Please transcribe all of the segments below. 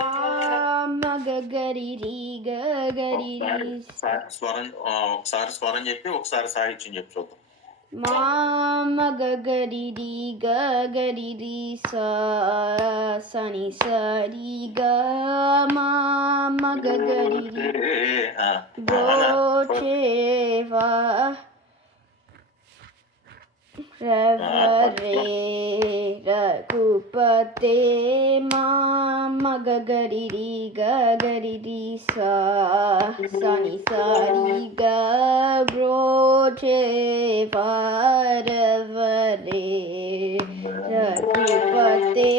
మా మగ గరి రి గ గరి రి స్వరం ఒకసారి స్వరం చెప్పి ఒకసారి సాహిత్యం చెప్పి చూద్దాం. మా మగ గరి రి గ గరి రి సా సని సరి గ మా మగ గరి రి బ్రోచేవా రవరే రఘుపతే మా మగ గరి రి గ గరి రి సా సని సరి గ బ్రోచేవా రవరే రఘుపతే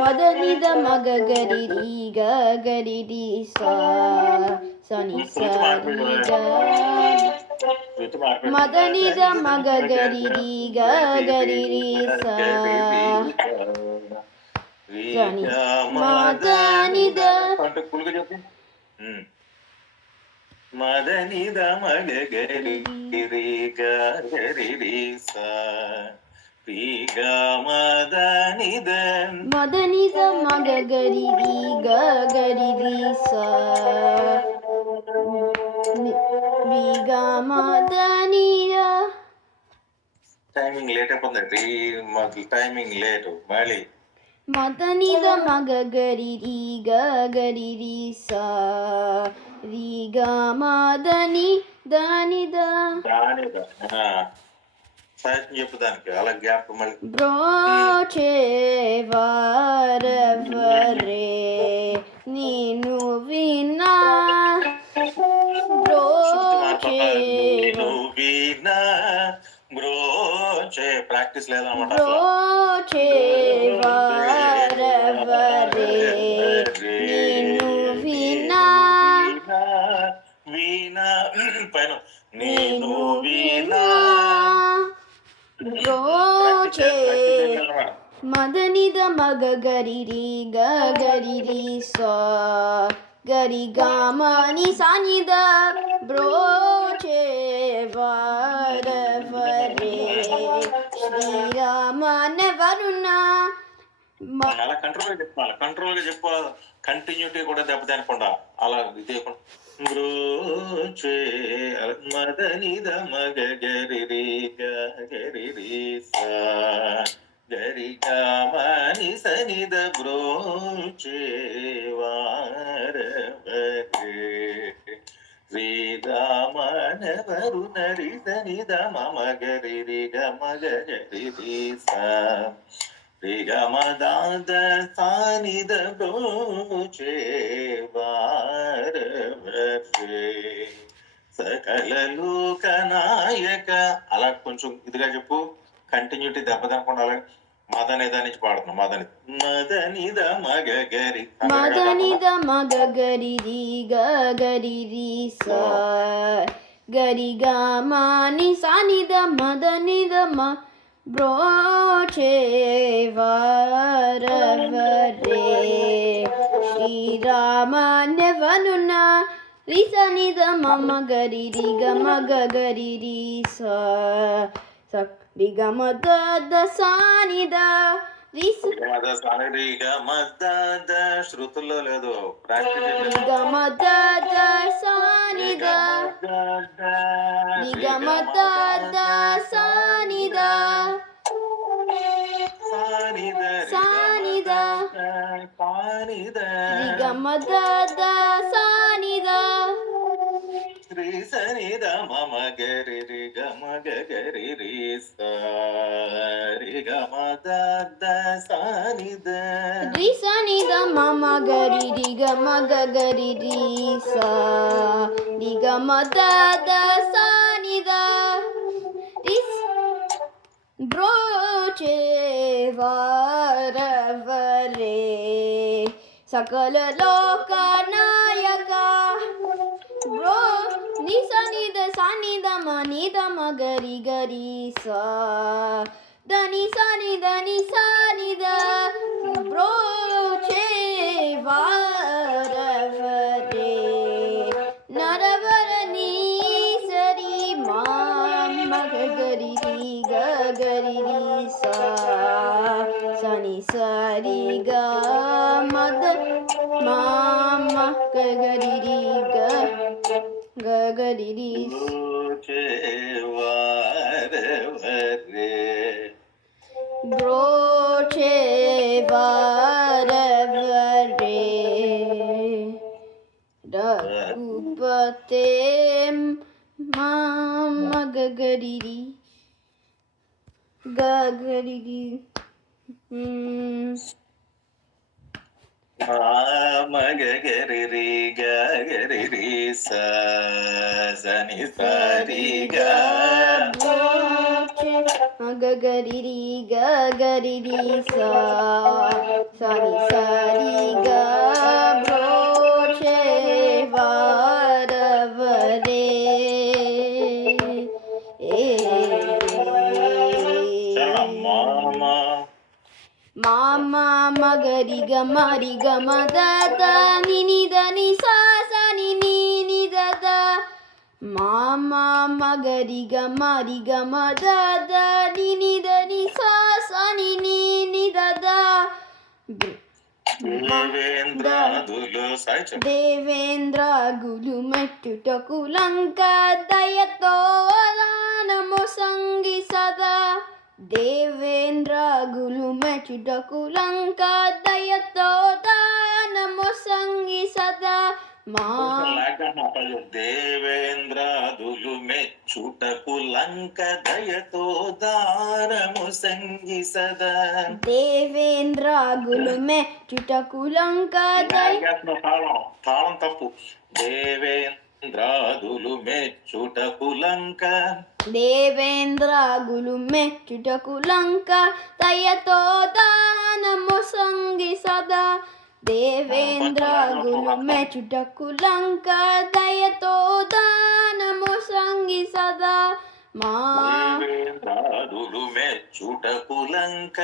మదనిద మగ గరి రి గ గరి రి సా సని సరి గ మదనిద మగ గరి రి గ గరి రి సా మదనిద మదనిద మగ గరి రి గ గరి రి సా రి గ మదనిద మదనిద మగ గరి రి గ గరి రి సా రి గ మదనిద టైమింగ్ లేట్ అయిపోతుంది. టైమింగ్ లేట్ మళ్ళీ మదనిద మగ గరి రి గ గరి రి సా రి గ మదని దానిద సాహిత్యం చెప్పు దానికి అలా గ్యాప్ మళ్ళీ బ్రోచేవా రవరే నేను వినా బ్రోచే ప్రాక్టీస్ లేదన్నమాట. బ్రోచేవా రవరే నేను వినా వీణా పైన నేను వీణా బ్రోచే మదనిద మగ గరి రి గ గరి రి సా గరి గ మని సానిద బ్రోచేవా రవరే శ్రీరామ వరుణ అలా కంట్రోల్గా చెప్పాలి. కంట్రోల్గా చెప్పాలి. కంటిన్యూటీ కూడా దెబ్బతినకుండా అలా ఇది బ్రోచే మదనిద మగ గరి రి గ గరి రి సా గరి గ మని సనిద బ్రోచేవా రవరే శ్రీరామనవరుణ రి సనిద మమ గరి రి గ మగ గరి రి సా రి గ మదాద సానిద బ్రోచేవా రవరే సకల లోకనాయక. అలా కొంచెం ఇదిగా చెప్పు. కంటిన్యూటీ దెబ్బతినకుండా అలాగే మదనిద నుంచి పాడుతున్నాం. మదనిద మగ గరి మదనిద మగ గరి రి గ గరి రి సా గరి గ మని సానిద మదనిద మ బ్రోచేవా రవరే శ్రీరామ వరుణ రి సనిద మమ గరి రి గ మగ గరి రి సా రి గ మద ద సానిద రి గ మద శృతుల్లో లేదు. రి గ మద ద సానిద రి గ మద ద సానిద సానిద రి గ మద ద సానిద శ్రీ సనిద మమ గరి రి గ మగ గరి రి సా రి గ మద ద సానిద రి సనిద మమ గరి రి గ మగ గరి రి సా రి గ మద ద సానిద బ్రోచేవా రవరే సకల లోకనాయక బ్రో ని సనిద సానిద మనిద మగరి గరి సా దని సానిద ని సానిద బ్రోచేవా రవరే నరవర నీ సరి మా మగ గరి రి గ గరి రి సా సని సరి గ మద mama gagariri ga gagariri broche varavare ragupate mama gagariri gagariri మగరి గరి సని సరి గగరి గగరి సా సని సరి గ బ్రోచే వారవరే మామ మగరి గమరి గమ దద నిని దని సా సని ని దద మామ మగరి గమరి గమ దద నిని దని సా సని ని దద దేవేంద్రాగులు మెట్టుటకు లంక దయతో దానము సంగి సదా దేవేంద్రాగులు మెచ్చుటకు లంక దయతో దానము సంగి సదా దేవేంద్రాదులు మెచ్చుటకు లంక దయతో దానము సంగి సదా దేవేంద్రాగులు మెచ్చుటకు లంక తాళం తప్పు దేవేంద్రాదులు మెచ్చుటకు లంక దేవేంద్రాగులు మెచ్చుటకు లంక దయతో దానము సంగి సదా దేవేంద్రాగులు మెచ్చుటకు లంక దయతో దానము సంగి సదా దేవేంద్రాదులు మెచ్చుటకు లంక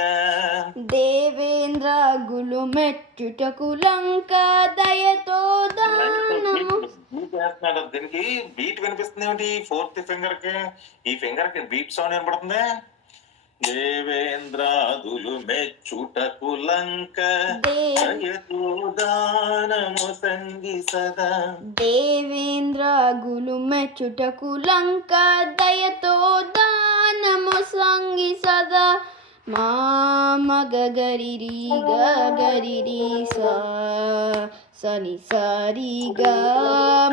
దేవేంద్రాగులు మెచ్చుటకు లంక దయతో దానము దీనికి బీట్ వినిపిస్తుంది ఏమిటి ఫోర్త్ ఫింగర్ కి ఈ ఫింగర్ కి బీట్ సౌండ్ వినపడుతుంది దేవేంద్రాదులు మెచ్చుటకు లంక దయతో దానము సంగి సదా దేవేంద్రాగులు మెచ్చుటకు లంక దయతో దానము సంగి సదా మగరిరి గగరిరి సా సని సరి గ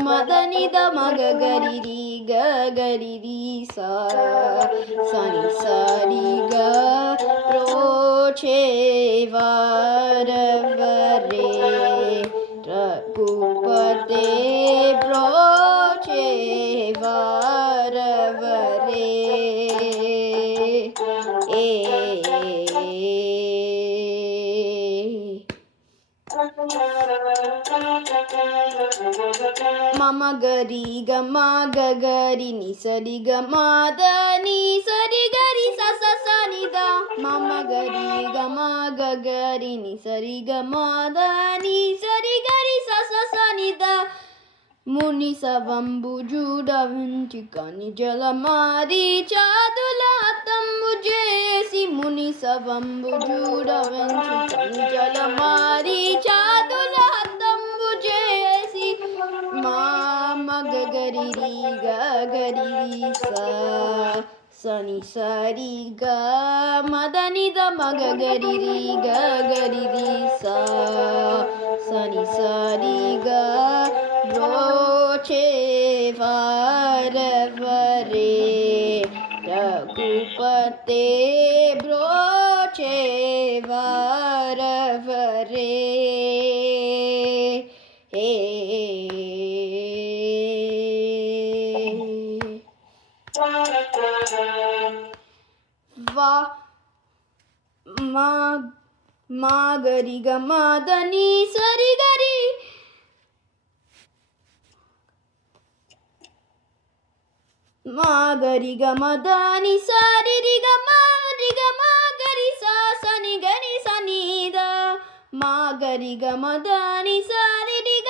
మదని ద మగరిరి గగరిరి సా సని సరి గ ప్రోచే వారవరే రఘుపతే ప్రోచే వారవరే మమ గరి గమ గరి ని సరి గమ ద ని సరి గరి స స స ని ద మమ గరి గమ గరి ని సరి గమ ద ని సరి గరి స స స ని ద ముని సవంబు జూడవించి కని జలమారి చాదుల తమ్ము చేసి ముని సవంబు జూడవించి కని జలమారి చాదుల తమ్ము చేసి మగరిరి గగరిరి సా సని సరి గ మదని ద మగరిరి గగరిరి సా సని సరి గ బ్రోచే వారవరే రఘుపతే బ్రోచే వారవరే వా మా గరి గ మదని సరి గరి మా గరి గ మదని సరి రి గ మా గరి సా సని గరి సని ద మా గరి గ మదని సరి రి గ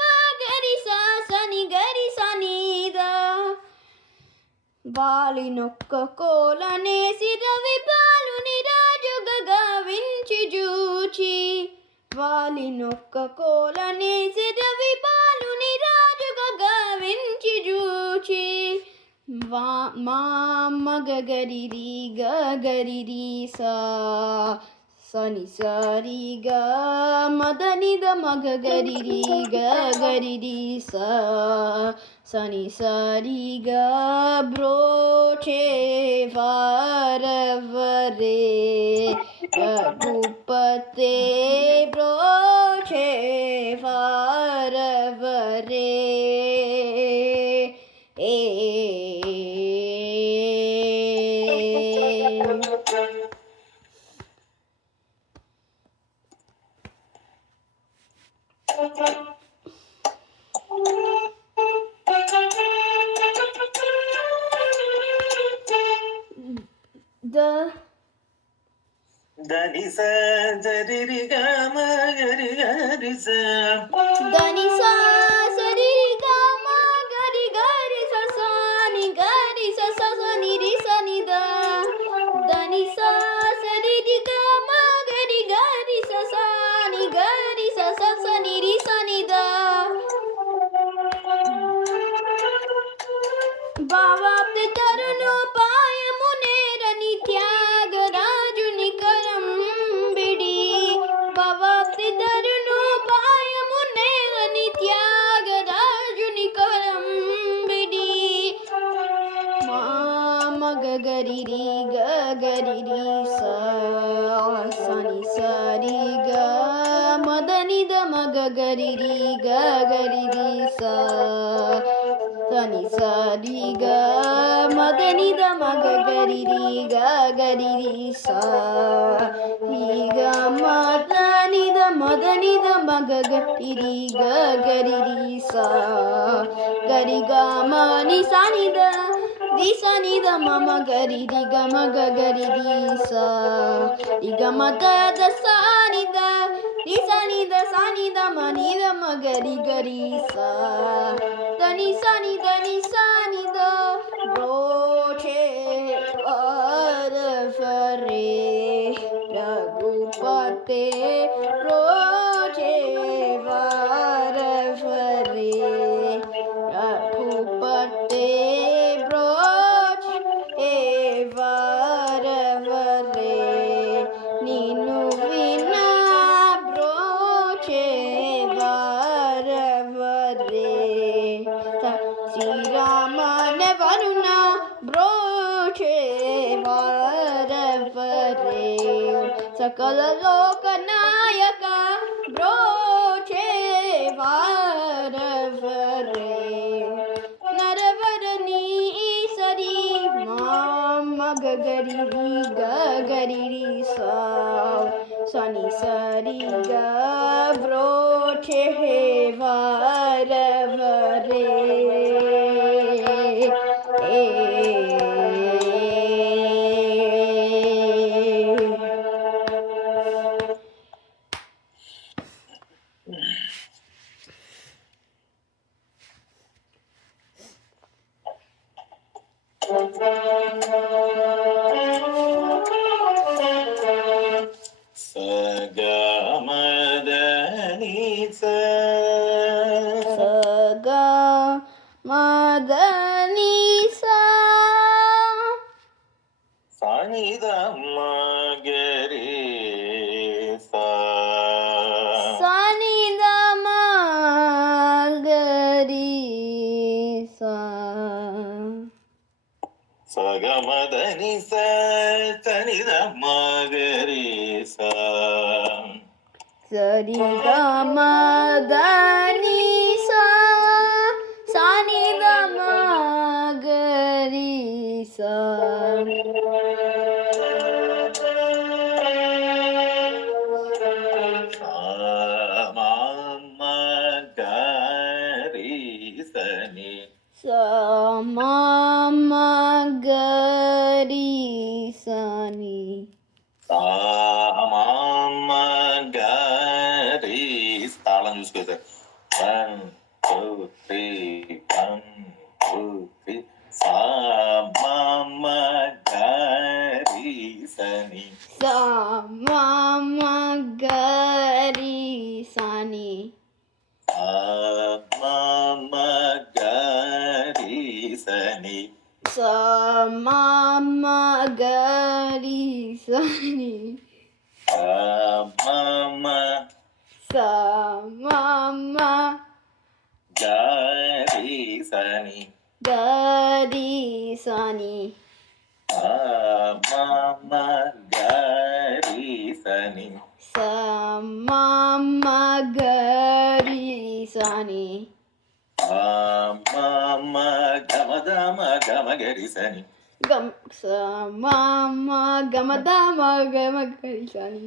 మా గరి సా సని గరి సని ద బాలినొక్క కోలనేసి రవి బాలుని రాజుగా గావించి జూచి వాలినొక్క కోలనేసి రవి బాలుని రాజుగా గావించి జూచి మగగరిరి గగరిరి సని సరిగా మదనిద మగగరిరి గగరిరి సని సరిగా బ్రోచే వారవరే రఘుపతే బ్రోచే వారవరే ఏ దని స జరి రి గ మ గరి గరి స దని సా సరి గా మా గరి గరి స సా ని గరి స స స ని రి స ని ద దని సా సరి రి గా మా గరి గరి స సా ని గరి స స స ని రి స ని ద భావాప్తి తరుణు పాయము నేరని త్యాగరాజుని కరం బిడి భావాప్తి తరుణు పాయము నేరని త్యాగరాజుని కరం బిడి మగగరిరి గగరిరి సని సరి గ మదనిద మగగరిరి గగరిరి సని సరి గ మదనిద మగగరిరి గగరిరి స మదనిద మదనిద మగగరిరి గగరిరి స గరి గ మని సనిద ది సనిద మమ గరిరి గ మగగరిరి స రి గ మద ద సనిద రి సనిద సనిద మనిద మగరి గరి స దని సని దని సనిద బ్రోచే వారవరే రఘుపతే బ్రోచే వారవరే రఘుపతే బ్రోచే వారవరే నిన్ను వినా బ్రోచే వారవరే శ్రీరామన వరుణ బ్రోచే వారవరే సకల లోక నాయక బ్రోచే వారవరే నరవరని సరి మగగరిరి గగరిరి సని సరి గ బ్రోచే వారవరే సగమదని స సగా మదని సానిద మగరి స సనిద మగరి సగమదని స సనిద మగరి స సరి గ మదని సనిద మగరి మగరి సని మగరి సని మగరి తాళం చూసుకో సార్ 1 2 3 1 2 3 సా మగరి సని మగరి sani. Mama gari sani. Sa mama gari sani. Mama Sa mama gari sani. gari sani. Mama gari sani. Sa mama gari sani. Mama gamadama gamagari sani. Sa mama gamadama gamagari sani.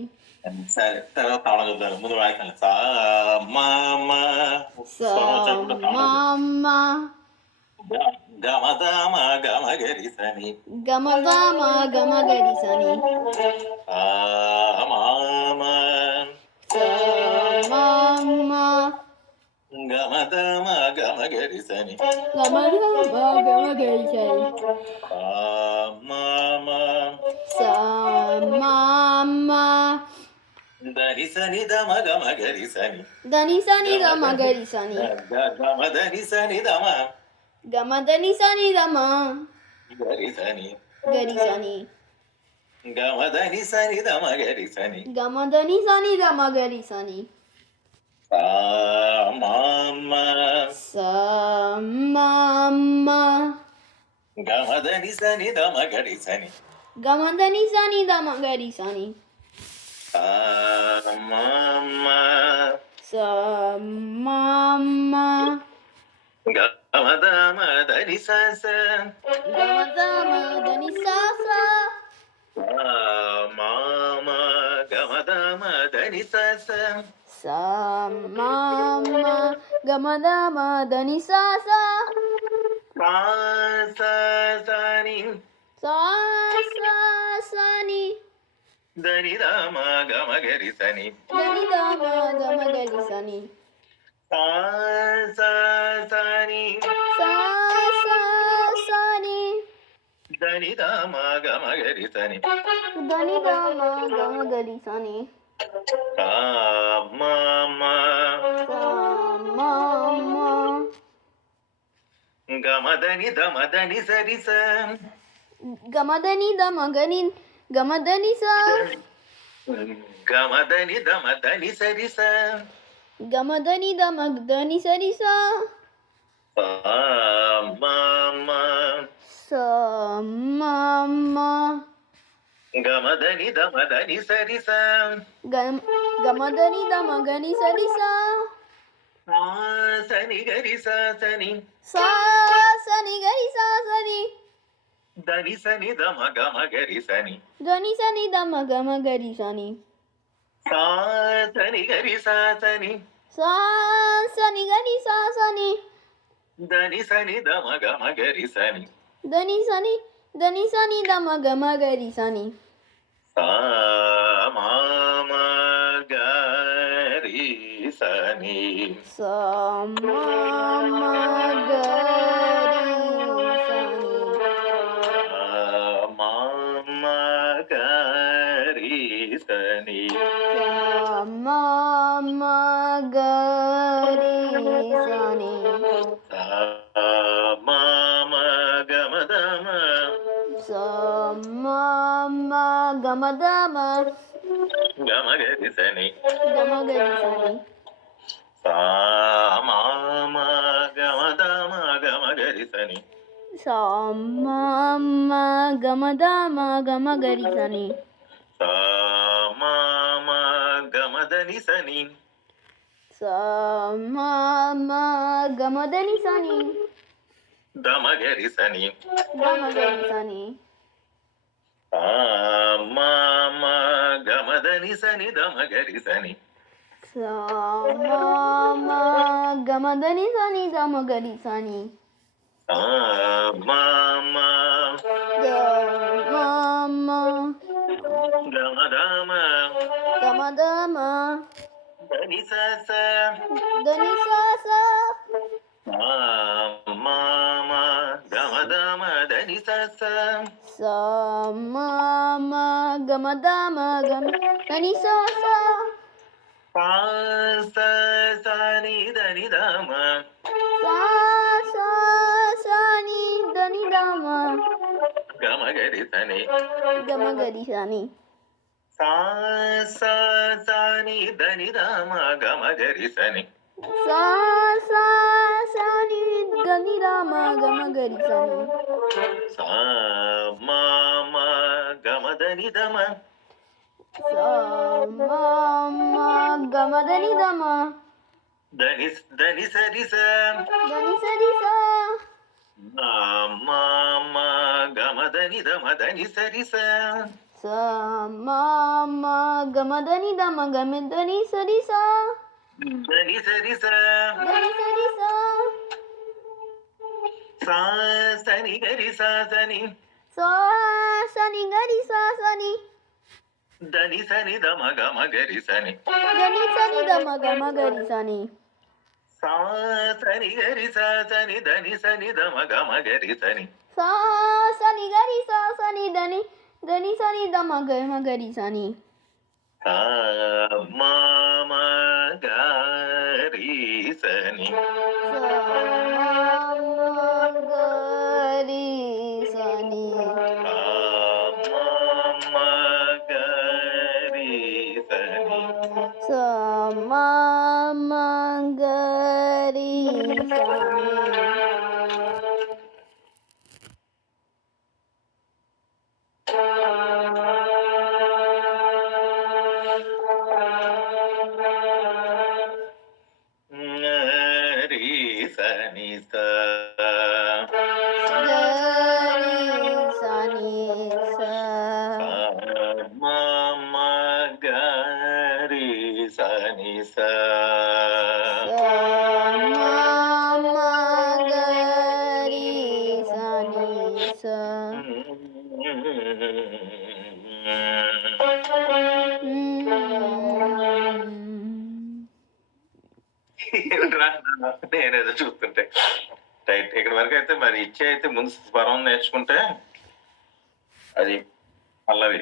సరే తర్వాత తాళం చెప్తాను ముందు రాయకండి సా మామ స్వరం వచ్చేప్పుడు తాళం Mama గమదామ గమగరి సని gamadama gamagari sani. మామ Sa mama గమదామ గమగరి సని gamadama gamagari sani. మామ Sa mama దని సని దమ గమగరి సని dani sani dama gari sani. గమదని సని దమ Gamadani sani dama గరి సని gari sani. గమదని సని దమ గరి సని Gamadani sani dama gari sani. మామ Sa mama గమదని సని దమ గరి సని gamadani sani dama gari sani. మామ Sa mama గమదమ దని సస gamadama dani sasa. మామ గమదమ దని సస Sa mama gamadama dani sasa. సని Sa sa sani దని దమ గమ గరి సని dani dama gamagari sani. సని Sa sa sani దని దమ గమ గరి సని dani dama gamagari sani. మామ Sa mama గమదని దమదని సరి స gamadani damagani gamadani sa గమదని దమదని సరి స gamadani damagdani sari sa. మామ Sa mama గమదని దమదని సరి స gamadani damagani sari sa. సని గరి స సని Sa sani gari sa sani దని సని దమ గమ గరి సని dani sani dama gamagari sani. సని గరి స సని Sa sani gari sa sani దని సని దమ గమ గరి సని dani sani dama gamagari sani. మామ గరి సని Sa mama gari sani. మామ గరి సని Sa mama gari sani. మామ గమదమ Sa mama gamadama గమ గరి సని gamagari sani. మామ గమదమ గమ గరి సని Sa mama gamadama gamagari sani. మామ గమదని సని Sa mama gamadani sani దమ గరి సని gamagari sani. మామ గమదని సని దమ గరి సని Sa mama gamadani sani gamagari sani. మామ Mama గమదమ gamadama దని సస dani sasa. మామ గమదమ దని సస Sa mama gamadama dani sasa. పా స స ని ద ని ద మ సా సా సా ని ద ని ద మ గ మ గ రి స ని గ మ గ రి సా ని సా స స ని ద ని ద మ గ మ గ రి స ని సా సా సా ని గ ని ద మ గ మ గ రి సా ని సా మ మ గ మ ద ని ద మ సా మా మా గ మ ద ని ద మ ద ని స రి స ద ని స రి సా మా మా మా గమ దని దమ దని సరి స సా మా మా గ మ ద ని ద మ గ మ ద ని స రి సా దని సరి స ద ని స రి సా సా సని గరి సా సని సా సా ని గ రి సా సా ని దని సని దమ గమ గరి సని ద ని స ని ద మ గ మ గ రి సా ని సా సని గరి సా సని దని సని దమ గమ గరి సని సా సా ని గ రి సా సా ని ద ని స ని ద మ గ రి సా ని సా మా మా గరి సని సా మా మా గ రి సా ని సా మా మా గరి సని సా మా మా గ రి సా ని రి సని స గ రి సా ని సా మా మా గరి సని స సా మా మా గ రి సా ని సా ఏమిట్రా నేనేదో చూస్తుంటే రైట్ ఇక్కడ వరకు అయితే మరి ఇచ్చే అయితే ముందు స్వరం నేర్చుకుంటే అది పల్లవి